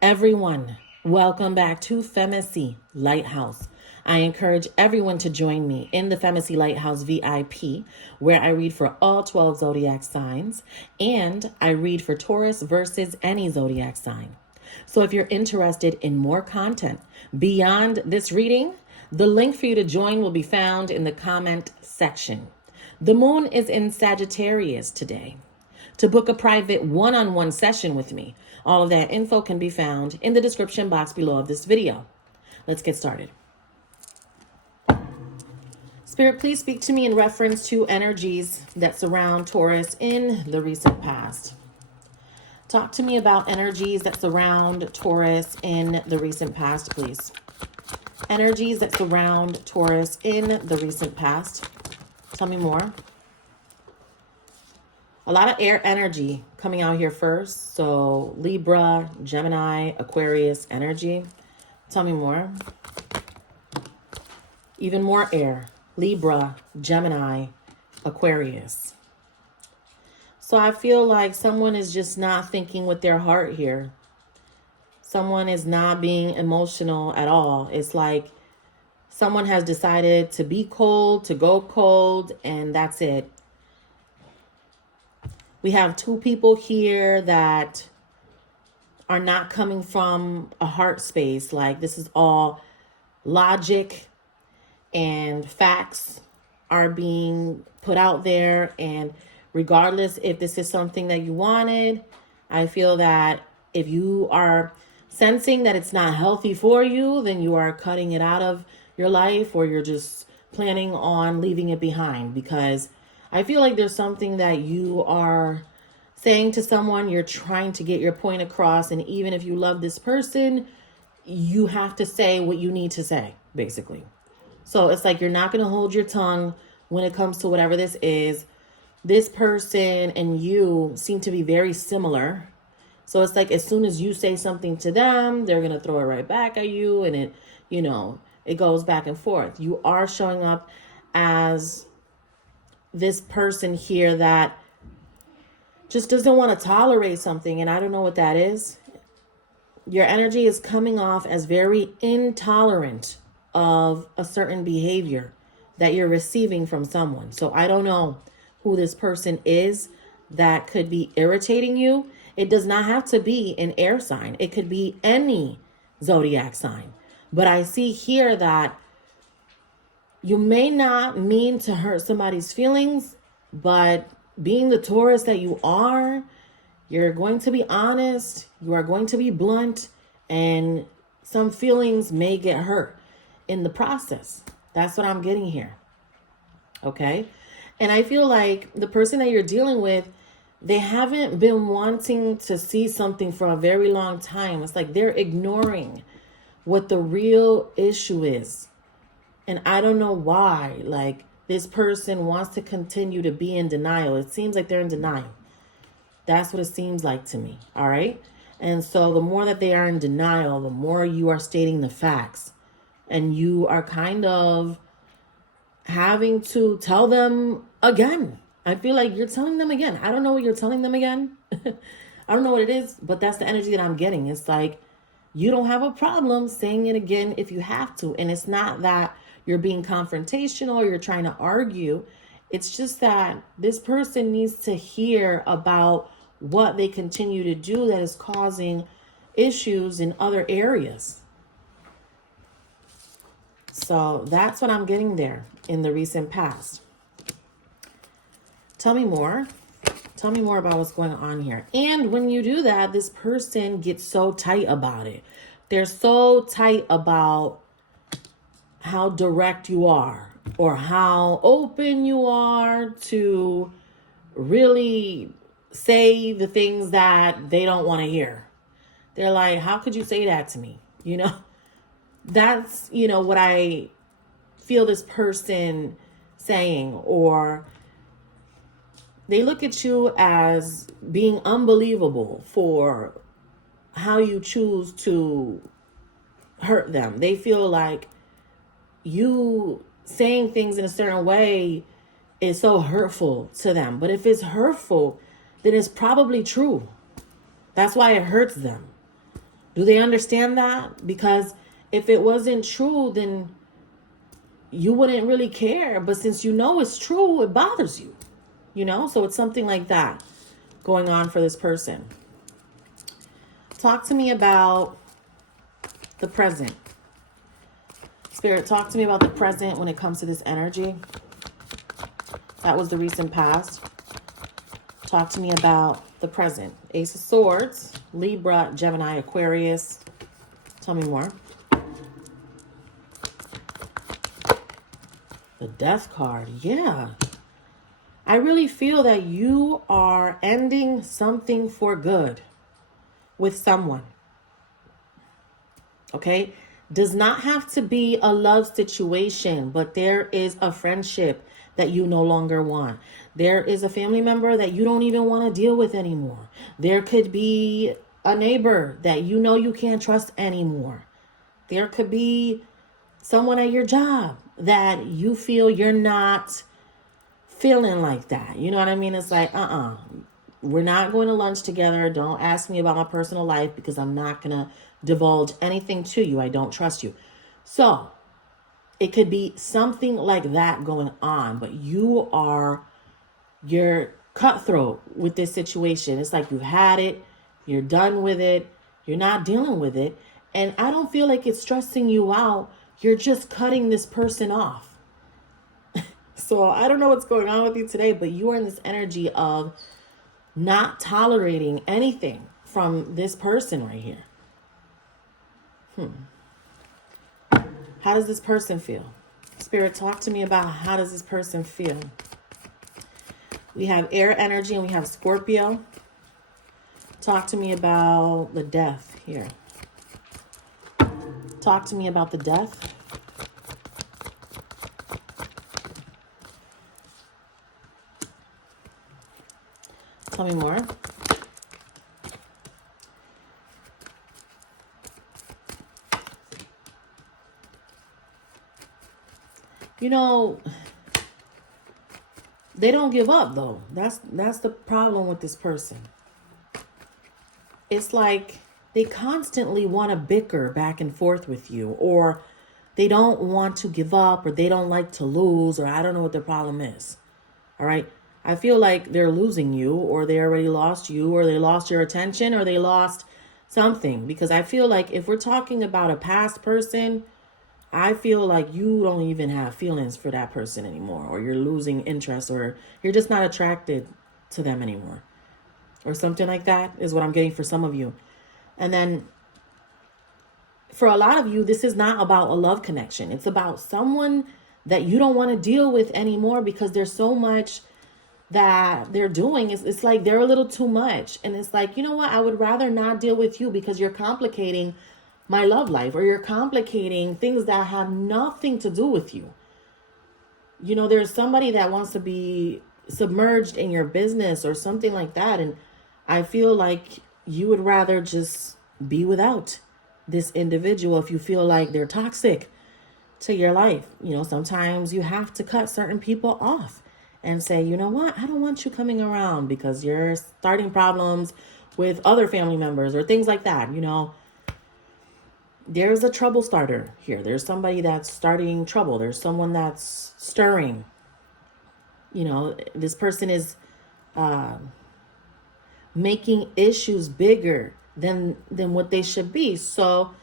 Everyone, welcome back to FEMACY LightHouse. I encourage everyone to join me in the FEMACY LightHouse VIP, where I read for all 12 zodiac signs and I read for Taurus versus any zodiac sign. So if you're interested in more content beyond this reading, the link for you to join will be found in the comment section. The moon is in Sagittarius today. To book a private one-on-one session with me, all of that info can be found in the description box below of this video. Let's get started. Spirit, please speak to me in reference to energies that surround Taurus in the recent past. Talk to me about energies that surround Taurus in the recent past, please. Energies that surround Taurus in the recent past. Tell me more. A lot of air energy coming out here first. So Libra, Gemini, Aquarius energy. Tell me more. Even more air. Libra, Gemini, Aquarius. So I feel like someone is just not thinking with their heart here. Someone is not being emotional at all. It's like someone has decided to be cold, to go cold, and that's it. We have two people here that are not coming from a heart space. Like this is all logic and facts are being put out there. And regardless if this is something that you wanted, I feel that if you are sensing that it's not healthy for you, then you are cutting it out of your life, or you're just planning on leaving it behind, because I feel like there's something that you are saying to someone, you're trying to get your point across. And even if you love this person, you have to say what you need to say, basically. So it's like you're not going to hold your tongue when it comes to whatever this is. This person and you seem to be very similar. So it's like as soon as you say something to them, they're going to throw it right back at you. And it, it goes back and forth. You are showing up as this person here that just doesn't want to tolerate something. And I don't know what that is. Your energy is coming off as very intolerant of a certain behavior that you're receiving from someone. So I don't know who this person is that could be irritating you. It does not have to be an air sign. It could be any zodiac sign. But I see here that you may not mean to hurt somebody's feelings, but being the Taurus that you are, you're going to be honest, you are going to be blunt, and some feelings may get hurt in the process. That's what I'm getting here. Okay? And I feel like the person that you're dealing with, they haven't been wanting to see something for a very long time. It's like they're ignoring what the real issue is. And I don't know why, like this person wants to continue to be in denial. It seems like they're in denial. That's what it seems like to me. All right. And so the more that they are in denial, the more you are stating the facts, and you are kind of having to tell them again. I feel like you're telling them again. I don't know what you're telling them again. I don't know what it is, but that's the energy that I'm getting. It's like you don't have a problem saying it again if you have to. And it's not that you're being confrontational or you're trying to argue. It's just that this person needs to hear about what they continue to do that is causing issues in other areas. So that's what I'm getting there in the recent past. Tell me more. Tell me more about what's going on here. And when you do that, this person gets so tight about it. They're so tight about how direct you are or how open you are to really say the things that they don't want to hear. They're like, how could you say that to me? That's, what I feel this person saying. Or they look at you as being unbelievable for how you choose to hurt them. They feel like you saying things in a certain way is so hurtful to them. But if it's hurtful, then it's probably true. That's why it hurts them. Do they understand that? Because if it wasn't true, then you wouldn't really care. But since you know it's true, it bothers you. You know, so it's something like that going on for this person. Talk to me about the present. Spirit, talk to me about the present when it comes to this energy. That was the recent past. Talk to me about the present. Ace of Swords, Libra, Gemini, Aquarius. Tell me more. The Death card. Yeah. I really feel that you are ending something for good with someone. Okay? Does not have to be a love situation, but there is a friendship that you no longer want. There is a family member that you don't even want to deal with anymore. There could be a neighbor that you know you can't trust anymore. There could be someone at your job that you feel you're not feeling like that. You know what I mean? It's like, we're not going to lunch together. Don't ask me about my personal life because I'm not going to divulge anything to you. I don't trust you. So it could be something like that going on, but you're cutthroat with this situation. It's like you've had it, you're done with it, you're not dealing with it. And I don't feel like it's stressing you out. You're just cutting this person off. So I don't know what's going on with you today, but you are in this energy of not tolerating anything from this person right here. How does this person feel? Spirit, talk to me about how does this person feel? We have air energy and we have Scorpio. Talk to me about the Death here. Talk to me about the Death. Tell me more. You know, they don't give up though. That's the problem with this person. It's like they constantly want to bicker back and forth with you, or they don't want to give up, or they don't like to lose, or I don't know what the problem is. All right. I feel like they're losing you, or they already lost you, or they lost your attention, or they lost something. Because I feel like if we're talking about a past person, I feel like you don't even have feelings for that person anymore, or you're losing interest, or you're just not attracted to them anymore, or something like that is what I'm getting for some of you. And then for a lot of you, this is not about a love connection. It's about someone that you don't want to deal with anymore because there's so much that they're doing. It's like they're a little too much. And it's like, you know what? I would rather not deal with you because you're complicating my love life, or you're complicating things that have nothing to do with you. You know, there's somebody that wants to be submerged in your business or something like that. And I feel like you would rather just be without this individual if you feel like they're toxic to your life. You know, sometimes you have to cut certain people off and say, you know what? I don't want you coming around because you're starting problems with other family members or things like that. You know, there's a trouble starter here. There's somebody that's starting trouble. There's someone that's stirring. You know, this person is making issues bigger than what they should be. So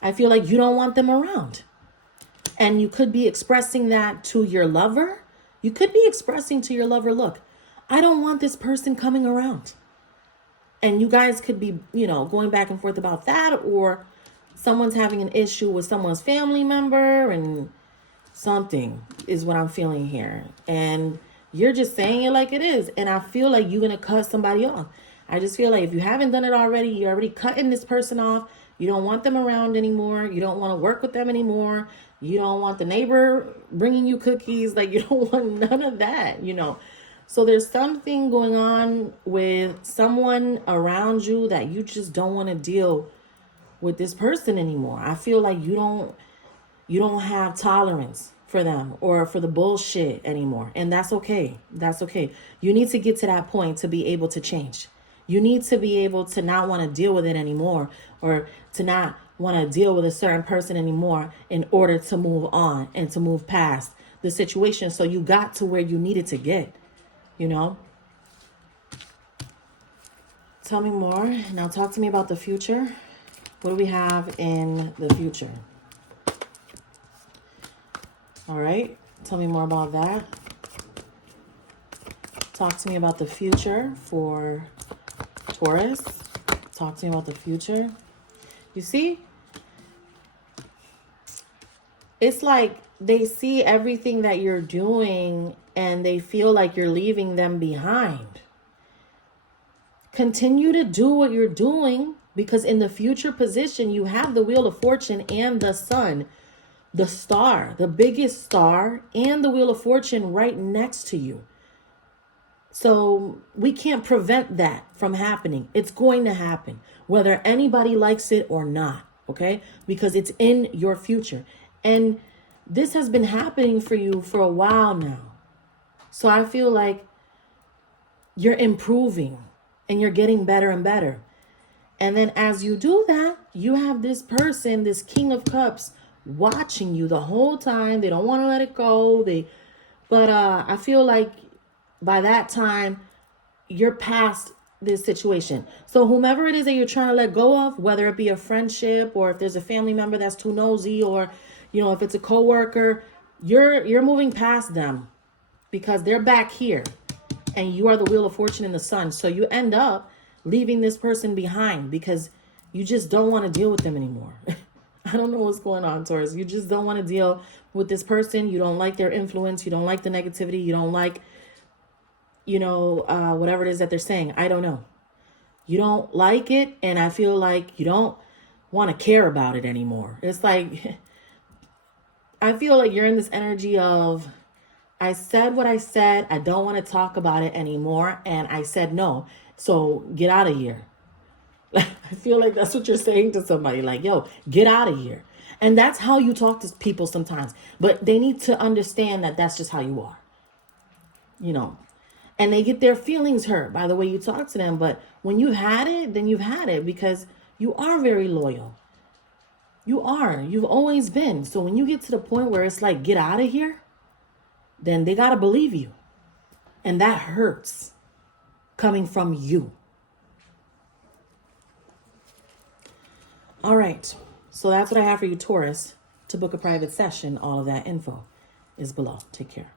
I feel like you don't want them around. And you could be expressing that to your lover. You could be expressing to your lover, look, I don't want this person coming around. And you guys could be, you know, going back and forth about that, or someone's having an issue with someone's family member and something is what I'm feeling here. And you're just saying it like it is. And I feel like you're going to cut somebody off. I just feel like if you haven't done it already, you're already cutting this person off. You don't want them around anymore. You don't want to work with them anymore. You don't want the neighbor bringing you cookies. Like, you don't want none of that, you know. So there's something going on with someone around you that you just don't want to deal with this person anymore. I feel like you don't have tolerance for them or for the bullshit anymore. And that's okay. That's okay. You need to get to that point to be able to change. You need to be able to not want to deal with it anymore, or to not want to deal with a certain person anymore in order to move on and to move past the situation. So you got to where you needed to get, you know? Tell me more. Now talk to me about the future. What do we have in the future? All right. Tell me more about that. Talk to me about the future for Taurus. Talk to me about the future. You see? It's like they see everything that you're doing and they feel like you're leaving them behind. Continue to do what you're doing, because in the future position, you have the Wheel of Fortune and the Sun, the star, the biggest star, and the Wheel of Fortune right next to you. So we can't prevent that from happening. It's going to happen, whether anybody likes it or not, okay? Because it's in your future. And this has been happening for you for a while now. So I feel like you're improving and you're getting better and better. And then as you do that, you have this person, this King of Cups, watching you the whole time. They don't want to let it go. But I feel like by that time, you're past this situation. So whomever it is that you're trying to let go of, whether it be a friendship or if there's a family member that's too nosy, or, you know, if it's a coworker, you're moving past them because they're back here and you are the Wheel of Fortune in the Sun. So you end up leaving this person behind because you just don't want to deal with them anymore. I don't know what's going on, Taurus. You just don't want to deal with this person. You don't like their influence. You don't like the negativity. You don't like, whatever it is that they're saying. I don't know. You don't like it. And I feel like you don't want to care about it anymore. It's like, I feel like you're in this energy of, I said what I said. I don't want to talk about it anymore. And I said no. So get out of here. I feel like that's what you're saying to somebody. Like, yo, get out of here. And that's how you talk to people sometimes. But they need to understand that that's just how you are. And they get their feelings hurt by the way you talk to them. But when you've had it, then you've had it, because you are very loyal. You are. You've always been. So when you get to the point where it's like, get out of here, then they got to believe you. And that hurts coming from you. All right. So that's what I have for you, Taurus. To book a private session, all of that info is below. Take care.